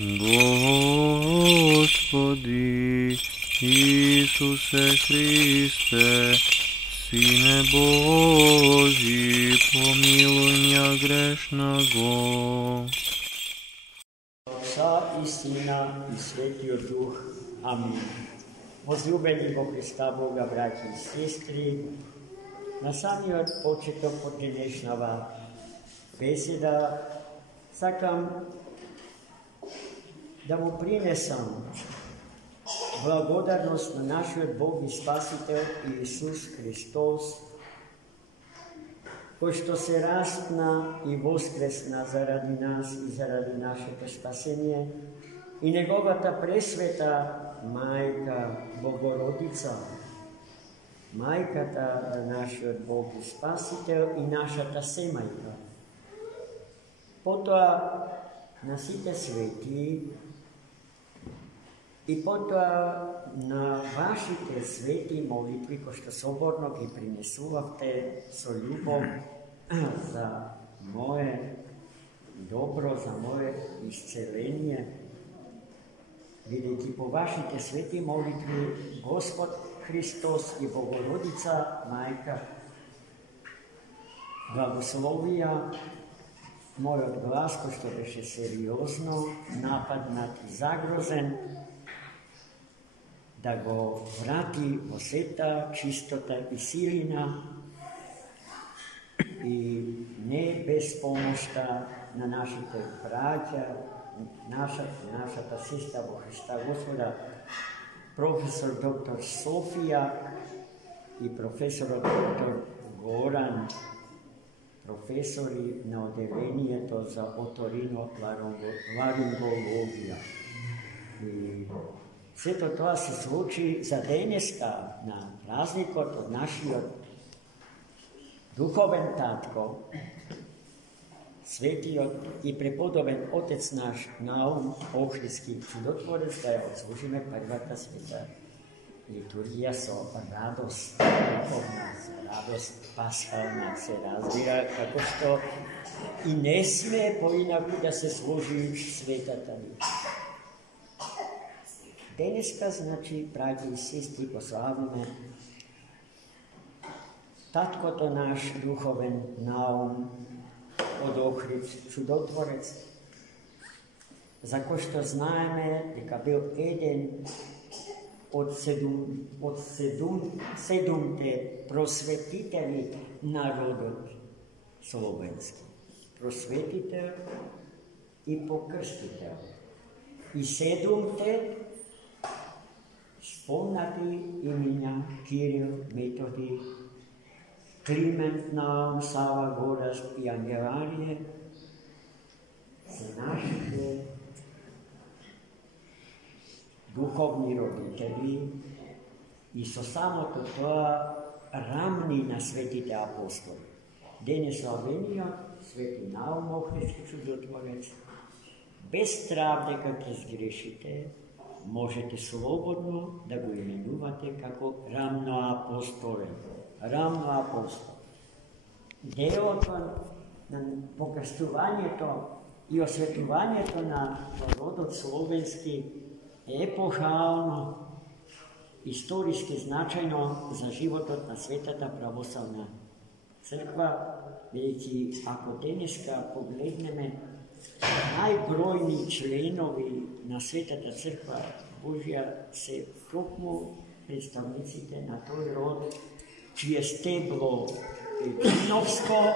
Господи Ісусе Христе, Сине Божий, помилуй меня грешного. Отца и Сына и Святий Дух. Аминь. Возлюбени во Христа Бога, братья и сестры, на самия почеток от денешного беседа сакам да му принесам благодарност на нашиот Бог и Спасител Иисус Христос, кој што се распна и воскресна заради нас и заради нашето спасение, и неговата пресвета Мајка Богородица, мајката на нашиот Бог и Спасител и нашата семајка. Потоа на сите свети и потоа на вашите свети молитви, кои што соборно ги принесувавте со љубов за мое добро, за мое исцеление, бидејќи по вашите свети молитви Господ Христос и Богородица Мајка благословија мојот глас, кој што беше сериозно нападнат и загрозен, да го врати во сета чистота и силина и не без помошта на нашите браќа, нашата сестра во Христа Господа, професор доктор Софија и професорот доктор Горан, професори на оделението за оториноларингологија. И сето тоа се случи за денеска на празникот од нашиот духовен татко, светиот и преподобен отец наш Наум Охридски чудотворец, да ја отслужиме првата света литургија со радост, радост пасхална се разбира, како што и не сме поинаку да се служи светата литургија. Денеска, значи, браќи и сестри, прославиме таткото наш духовен Наум од Охрид, чудотворец, за кој што знаеме дека бил еден од седумте просветители народот словенски. Просветител и покрстител. И седумте спомнати имиња Кирил, Методи, Климент, Наум, Сава, Гораст и Ангеларije се нашите духовни родители и со самото тоа рамни на светите апостоли. Денес славениот свети Наум Охридски чудотворец, без страв дека ќе сгрешите, можете слободно да го именувате како рамноапостолен. Рамноапостол. Делото на покрстувањето и осветувањето на родот словенски е епохално, историски значајно за животот на Светата православна црква, бидејќи ако денеска погледнеме најбројни членови на Светата црква Божја се токму представниците на тој род, чие стебло е киновско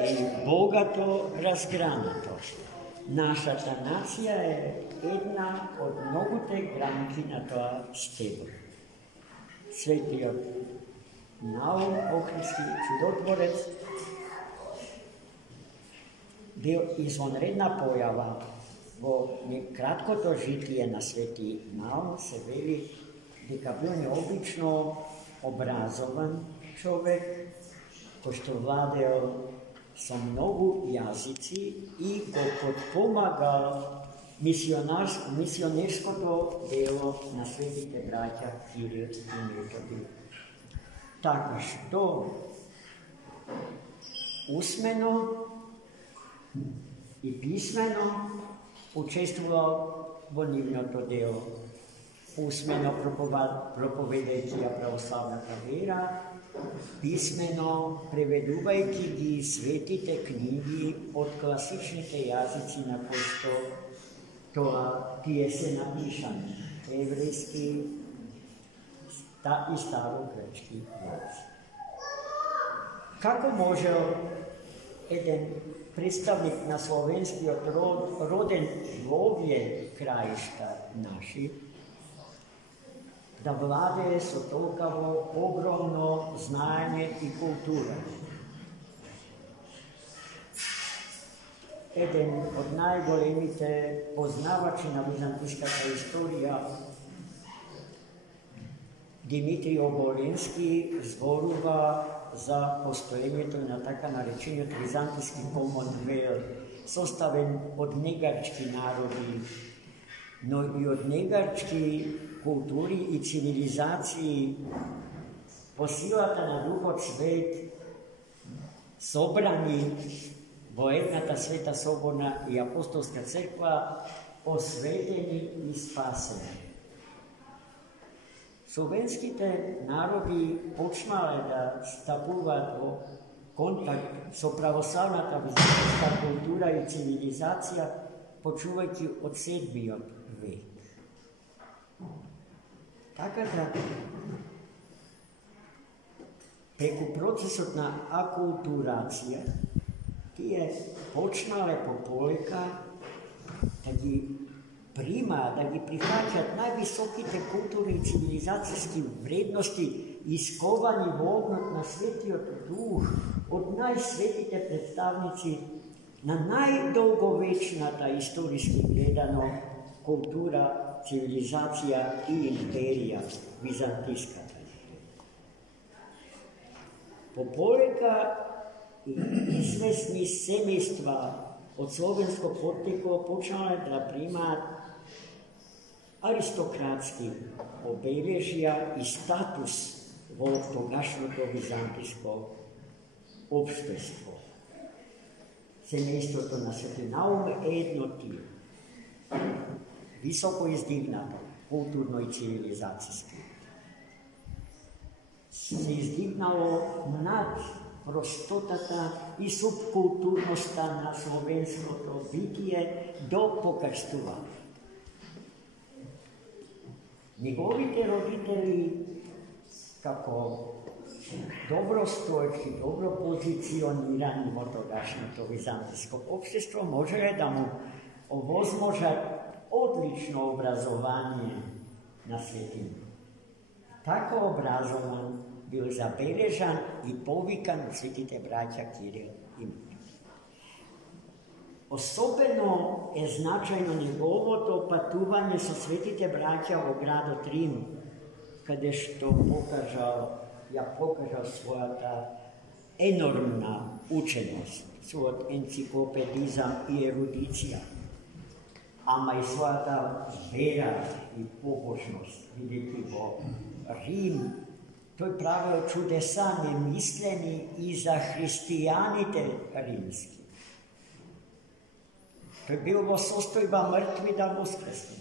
и богато разгранато. Нашата нација е една од многуте гранки на тоа стебло. Светиот Наум Охридски чудотворец бил извонредна појава во краткото житие на свети Наум. Се вели дека бил необично образован човек, кој што владеел со многу јазици и го подпомагал мисионерското дело на светите браќа Кирил и Методи. Така што усмено и писмено учествувал bonivното delo. Usmeno propovedajući pravoslavната vера, pismeno preveduvajki ги светите книги od klasičните язици на кои што тие се напишани, еврејски и старогречки јазици. Како можел еден представник на словенскиот род, роден во овие краишта наши, да владее со толкаво огромно знаење и култура. Еден од најголемите познавачи на византиската историја, Димитрий Оболенски, зборува за постоењето на така наречениот византиски комонвелт, составен од негарчки народи, но и од негарчки култури и цивилизации по силата на Духот Свет, собрани во едната света соборна и апостолска црква, осветени и спасени. Словенските народи почнале да стапуваат во контакт со православната византиска култура и цивилизација, почувајќи од 7. век. Така да, преку процесот на акултурација, тие почнале пополека да ги примаат, да ги прифаќаат највисоките културни и цивилизацијски вредности, исковани во огнот на Светиот Дух од најсветите представници на најдолговечната историски гледано култура, цивилизација и империја, византиската. Пополека известни семејства од словенско поттекло почнале да примаат аристократски обележја и статус во тогашното византиско општество. Семејството на Свети Наум е едно тие. Високо издигнато, културно и цивилизацијски. Се издигнало над простотата и субкултурноста на словенското битие до покрстување. Неговите родители, како добро стоечки, добро позиционирани во тогашното византиско општество, можеле да му овозможат одлично образование на светиња. Така образован бил забележан и повикан од светите браќа Кирил и Методий. Особено е значајно неговото патување со светите браќа во градот Рим, каде што ја покажал својата енормна ученост, својот енциклопедизам и ерудиција, ама и својата вера и побожност, бидејќи во Рим тој правил чудеса немислени и за христијаните римски. Тој бил во состојба мртви да воскресни,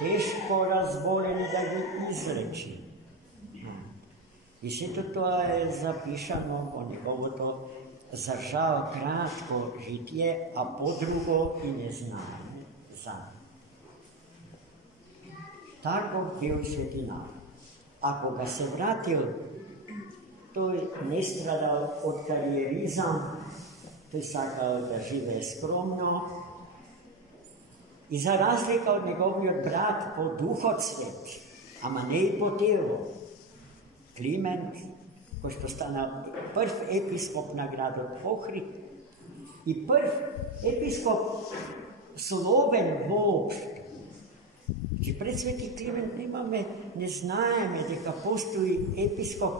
тешко разболени да ги излечи. И сето тоа е запишано во неговото, за жал, кратко житие, а подруго и не знаеме за. Таков бил Свети Наум. А кога се вратил, тој не страдал од кариеризам, тој сакал да живее скромно и за разлика од неговиот брат по духот свет, ама не и по тело, Климент, кој што стана прв епископ на градот Охрид и прв епископ словен воопшто. Пред Свети Климент не знаеме дека постои епископ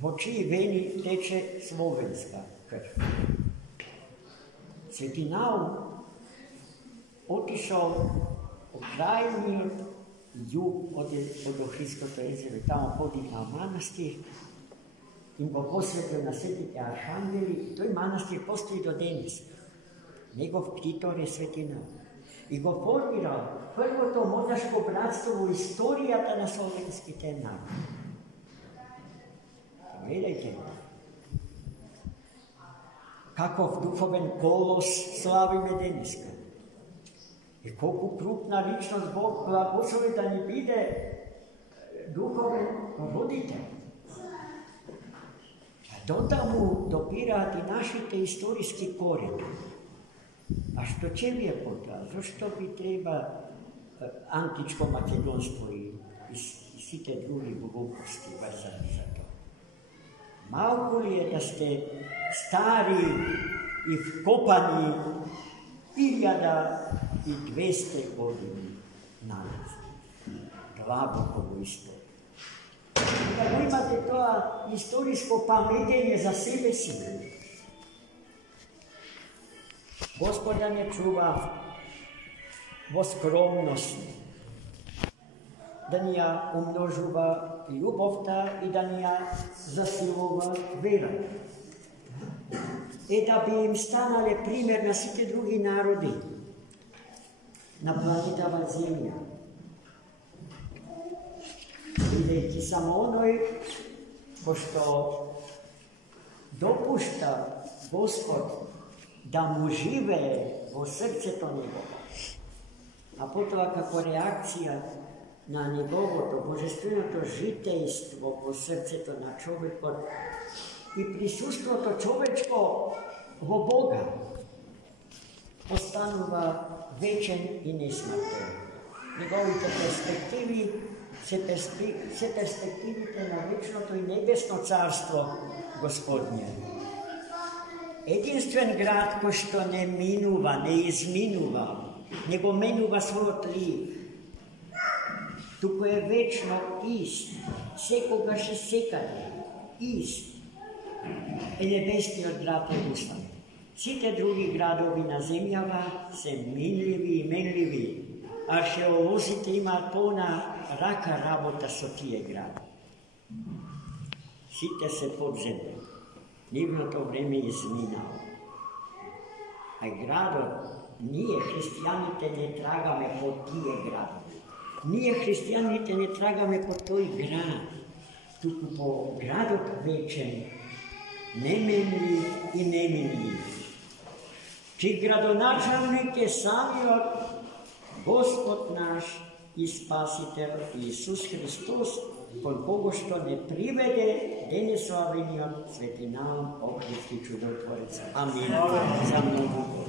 во чии вени тече словенска крв. Свети Наум отишол од крајниот југ од Охридското езеро, тамо подигнал манастир, им го посветил на светите архангели. Тој манастир постои до денес. Негов ктитор е Свети Наум. i go formirao. Prvo to monaško bratstvo u istorijata na slovenski ten narod. Gledajte, kakov duhoven kolos slavime dneska. I koliko krupna ličnost Bog blagoslovi da ni bide duhoven roditelj. Onda mu dopirati našite istorijski koren. A što će bi je potrao? Zašto bi treba antičko makedonstvo i svi te drugi gluposti vezani za to? Malko li je da ste stari i vkopani 1200 godina nazad, glaboko u istoriju. Kako imate to istorijsko pametenje za sebe sigurno. Gospoda ne čuva vo skromnosti, da nija umnožuva ljubovta i da nija zasilova vera. Da bi im stanale primjer na svi drugi narodi, na planetama Zemlja. Vidjeti samo onoj, pošto dopušta Gospod da mu žive u srce to njegovo. A potom kako reakcija na njegovo, to božestveno to žitejstvo u srce to na čovjeko i prisustvo to čovečko vo Boga postanuva večen i nesmrten. Njegovite perspektivi se perspektivite na večno to i nebesno carstvo Gospodnje. Jedinstven grad ko što ne minuva, ne izminuva, nego menuva svoj tliv. Tuko je večno ist, sekoga še sekade, ist. Nebesni od grad je ustav. Vsi te drugi gradovi na zemljava se minljivi i menljivi. Arheolozite ima pona raka rabota so tije grada. Site se pod zemlje. Nivno to vreme izminalo. A grado nije hristijanite ne tragame po tije grado. Nije hristijanite ne tragame po toj grad. Tuku po gradu večen, nemenljiv i neminljiv. Či gradonačelnik je samio Gospod naš i Spasitelj Isus Hristos, pod kogo što ne privede, deneslavljenja svetinam okrivski čudotvoreca. Amin. Za mnogo.